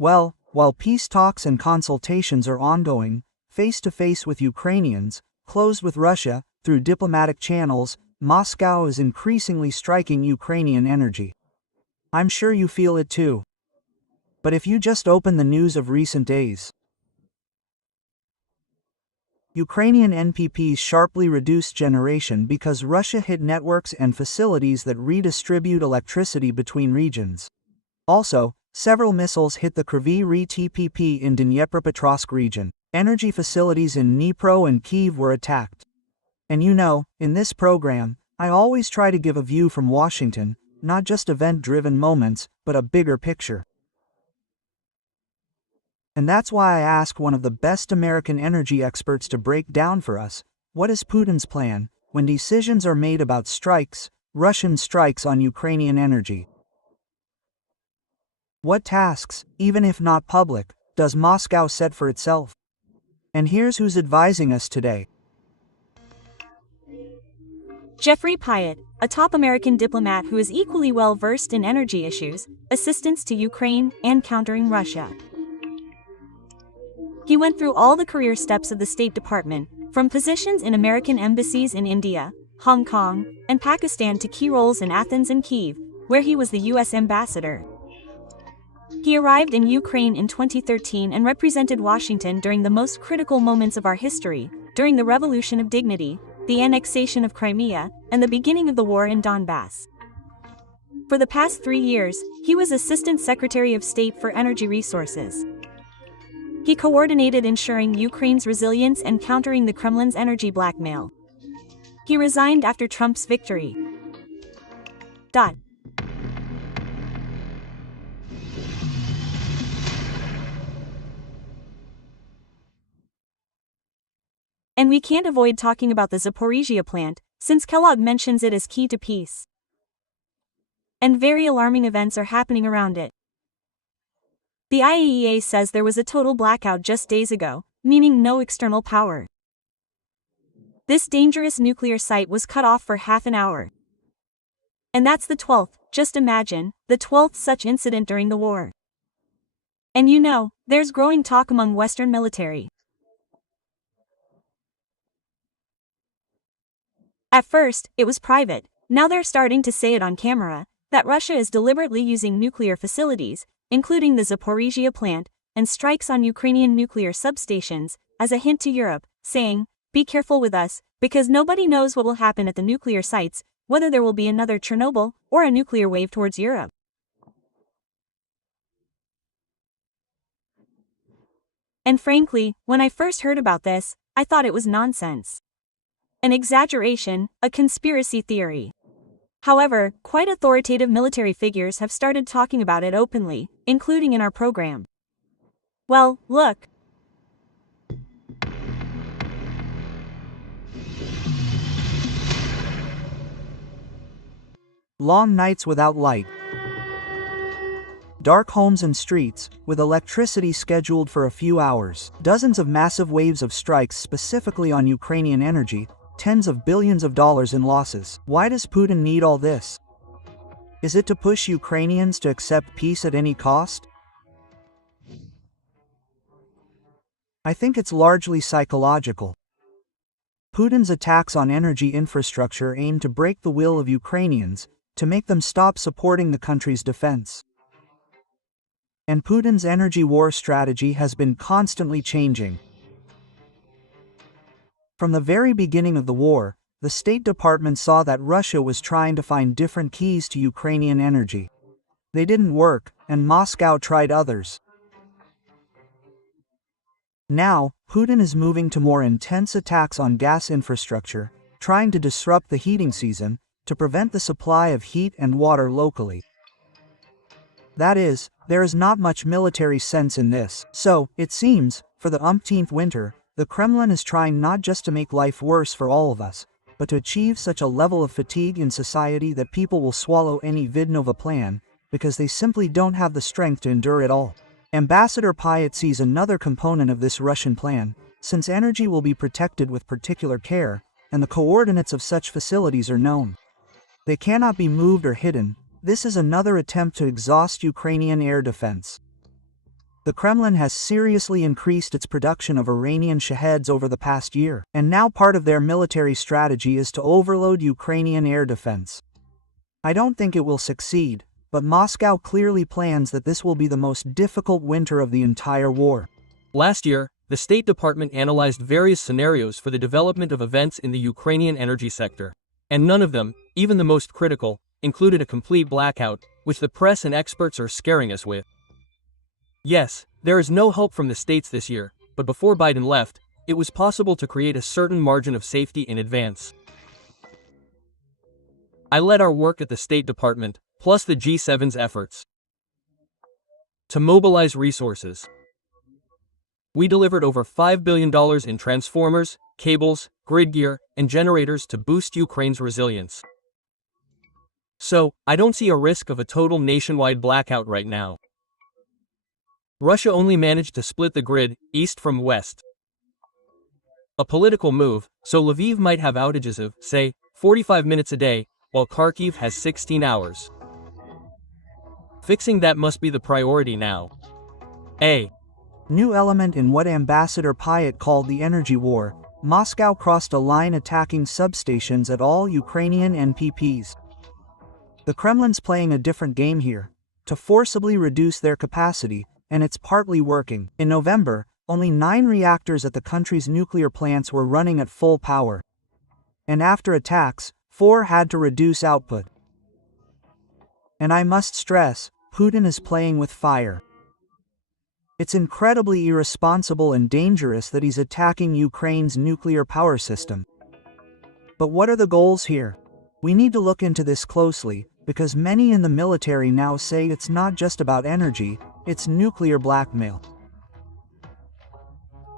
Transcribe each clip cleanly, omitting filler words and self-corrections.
Well, while peace talks and consultations are ongoing, face-to-face with Ukrainians, closed with Russia, through diplomatic channels, Moscow is increasingly striking Ukrainian energy. I'm sure you feel it too. But if you just open the news of recent days, Ukrainian NPPs sharply reduced generation because Russia hit networks and facilities that redistribute electricity between regions. Also, several missiles hit the Kryvyi Rih TPP in Dnipropetrovsk region. Energy facilities in Dnipro and Kyiv were attacked. And you know, in this program, I always try to give a view from Washington, not just event-driven moments, but a bigger picture. And that's why I ask one of the best American energy experts to break down for us, what is Putin's plan, when decisions are made about strikes, Russian strikes on Ukrainian energy? What tasks, even if not public, does Moscow set for itself? And here's who's advising us today. Jeffrey Pyatt, a top American diplomat who is equally well versed in energy issues, assistance to Ukraine, and countering Russia. He went through all the career steps of the State Department, from positions in American embassies in India, Hong Kong, and Pakistan to key roles in Athens and Kyiv, where he was the U.S. ambassador. He arrived in Ukraine in 2013 and represented Washington during the most critical moments of our history, during the Revolution of Dignity, the annexation of Crimea, and the beginning of the war in Donbass. For the past 3 years, he was Assistant Secretary of State for Energy Resources. He coordinated ensuring Ukraine's resilience and countering the Kremlin's energy blackmail. He resigned after Trump's victory. And we can't avoid talking about the Zaporozhye plant, since Kellogg mentions it as key to peace. And very alarming events are happening around it. The IAEA says there was a total blackout just days ago, meaning no external power. This dangerous nuclear site was cut off for half an hour. And that's the 12th, just imagine, the 12th such incident during the war. And you know, there's growing talk among Western military. At first, it was private, now they're starting to say it on camera, that Russia is deliberately using nuclear facilities, including the Zaporozhye plant, and strikes on Ukrainian nuclear substations, as a hint to Europe, saying, be careful with us, because nobody knows what will happen at the nuclear sites, whether there will be another Chernobyl, or a nuclear wave towards Europe. And frankly, when I first heard about this, I thought it was nonsense. An exaggeration, a conspiracy theory. However, quite authoritative military figures have started talking about it openly, including in our program. Well, look. Long nights without light. Dark homes and streets, with electricity scheduled for a few hours. Dozens of massive waves of strikes specifically on Ukrainian energy, tens of billions of dollars in losses. Why does Putin need all this? Is it to push Ukrainians to accept peace at any cost? I think it's largely psychological. Putin's attacks on energy infrastructure aim to break the will of Ukrainians, to make them stop supporting the country's defense. And Putin's energy war strategy has been constantly changing. From the very beginning of the war, the State Department saw that Russia was trying to find different keys to Ukrainian energy. They didn't work, and Moscow tried others. Now, Putin is moving to more intense attacks on gas infrastructure, trying to disrupt the heating season, to prevent the supply of heat and water locally. That is, there is not much military sense in this. So, it seems, for the umpteenth winter, the Kremlin is trying not just to make life worse for all of us, but to achieve such a level of fatigue in society that people will swallow any Vidnova plan, because they simply don't have the strength to endure it all. Ambassador Pyatt sees another component of this Russian plan, since energy will be protected with particular care, and the coordinates of such facilities are known. They cannot be moved or hidden. This is another attempt to exhaust Ukrainian air defense. The Kremlin has seriously increased its production of Iranian Shaheds over the past year, and now part of their military strategy is to overload Ukrainian air defense. I don't think it will succeed, but Moscow clearly plans that this will be the most difficult winter of the entire war. Last year, the State Department analyzed various scenarios for the development of events in the Ukrainian energy sector, and none of them, even the most critical, included a complete blackout, which the press and experts are scaring us with. Yes, there is no help from the states this year, but before Biden left, it was possible to create a certain margin of safety in advance. I led our work at the State Department, plus the G7's efforts to mobilize resources. We delivered over $5 billion in transformers, cables, grid gear, and generators to boost Ukraine's resilience. So, I don't see a risk of a total nationwide blackout right now. Russia only managed to split the grid, east from west. A political move, so Lviv might have outages of, say, 45 minutes a day, while Kharkiv has 16 hours. Fixing that must be the priority now. A new element in what Ambassador Pyatt called the energy war, Moscow crossed a line attacking substations at all Ukrainian NPPs. The Kremlin's playing a different game here, to forcibly reduce their capacity, and it's partly working. In November, only 9 reactors at the country's nuclear plants were running at full power. And after attacks, 4 had to reduce output. And I must stress, Putin is playing with fire. It's incredibly irresponsible and dangerous that he's attacking Ukraine's nuclear power system. But what are the goals here? We need to look into this closely, because many in the military now say it's not just about energy, it's nuclear blackmail.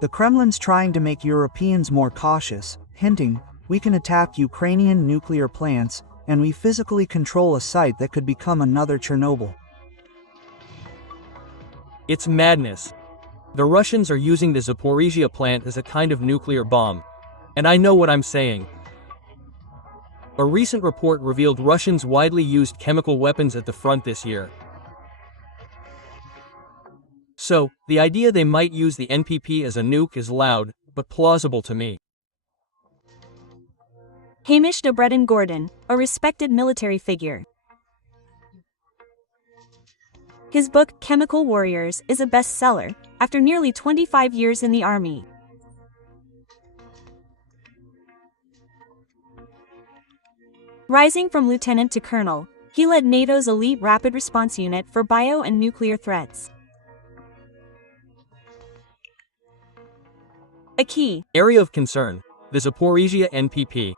The Kremlin's trying to make Europeans more cautious, hinting, we can attack Ukrainian nuclear plants, and we physically control a site that could become another Chernobyl. It's madness. The Russians are using the Zaporizhia plant as a kind of nuclear bomb. And I know what I'm saying. A recent report revealed Russians widely used chemical weapons at the front this year. So, the idea they might use the NPP as a nuke is loud, but plausible to me. Hamish Dobredin Gordon, a respected military figure. His book, Chemical Warriors, is a bestseller, after nearly 25 years in the army. Rising from lieutenant to colonel, he led NATO's elite rapid response unit for bio and nuclear threats. A key area of concern, the Zaporizhia NPP.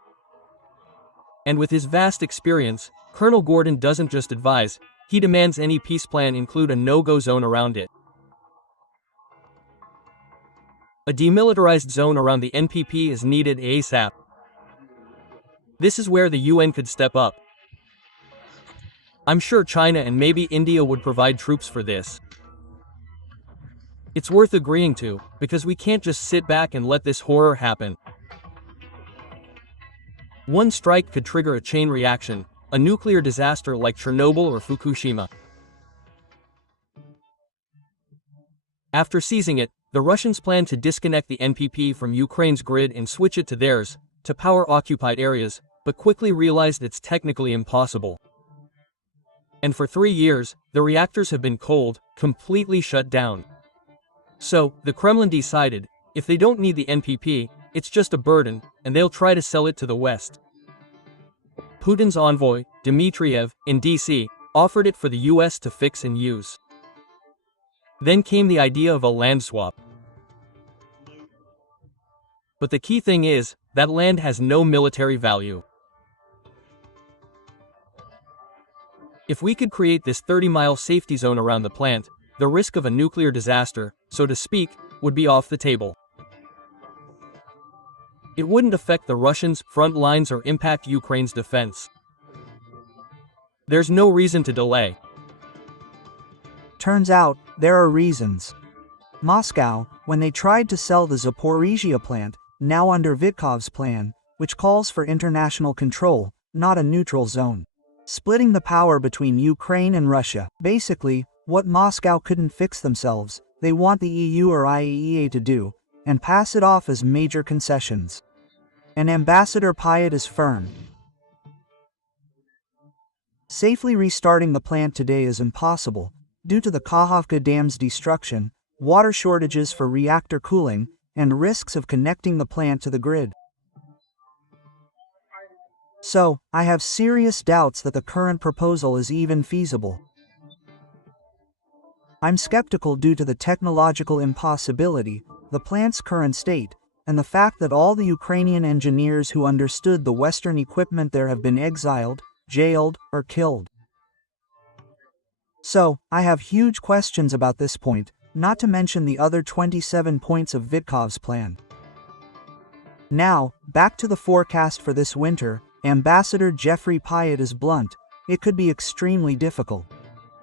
And with his vast experience, Colonel Gordon doesn't just advise, he demands any peace plan include a no-go zone around it. A demilitarized zone around the NPP is needed ASAP. This is where the UN could step up. I'm sure China and maybe India would provide troops for this. It's worth agreeing to, because we can't just sit back and let this horror happen. One strike could trigger a chain reaction, a nuclear disaster like Chernobyl or Fukushima. After seizing it, the Russians plan to disconnect the NPP from Ukraine's grid and switch it to theirs, to power occupied areas, but quickly realized it's technically impossible. And for 3 years, the reactors have been cold, completely shut down. So, the Kremlin decided, if they don't need the NPP, it's just a burden, and they'll try to sell it to the West. Putin's envoy, Dmitriev, in DC, offered it for the US to fix and use. Then came the idea of a land swap. But the key thing is, that land has no military value. If we could create this 30-mile safety zone around the plant, the risk of a nuclear disaster, so to speak, would be off the table. It wouldn't affect the Russians' front lines or impact Ukraine's defense. There's no reason to delay. Turns out, there are reasons. Moscow, when they tried to sell the Zaporizhia plant, now under Vitkov's plan, which calls for international control, not a neutral zone, splitting the power between Ukraine and Russia. Basically, what Moscow couldn't fix themselves, they want the EU or IAEA to do, and pass it off as major concessions. And Ambassador Pyatt is firm. Safely restarting the plant today is impossible, due to the Kakhovka Dam's destruction, water shortages for reactor cooling, and risks of connecting the plant to the grid. So, I have serious doubts that the current proposal is even feasible. I'm skeptical due to the technological impossibility, the plant's current state, and the fact that all the Ukrainian engineers who understood the Western equipment there have been exiled, jailed, or killed. So, I have huge questions about this point, not to mention the other 27 points of Vitkov's plan. Now, back to the forecast for this winter. Ambassador Jeffrey Pyatt is blunt: it could be extremely difficult.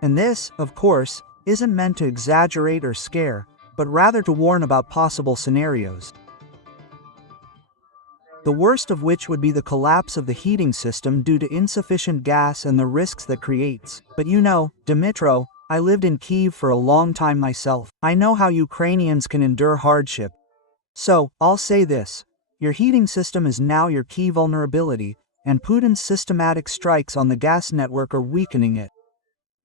And this, of course, isn't meant to exaggerate or scare, but rather to warn about possible scenarios. The worst of which would be the collapse of the heating system due to insufficient gas and the risks that creates. But you know, Dmytro, I lived in Kyiv for a long time myself. I know how Ukrainians can endure hardship. So, I'll say this: your heating system is now your key vulnerability, and Putin's systematic strikes on the gas network are weakening it.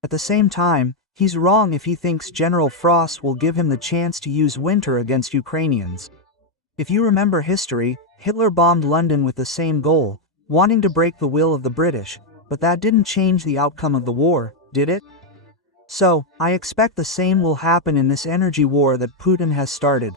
At the same time, he's wrong if he thinks General Frost will give him the chance to use winter against Ukrainians. If you remember history, Hitler bombed London with the same goal, wanting to break the will of the British, but that didn't change the outcome of the war, did it? So, I expect the same will happen in this energy war that Putin has started.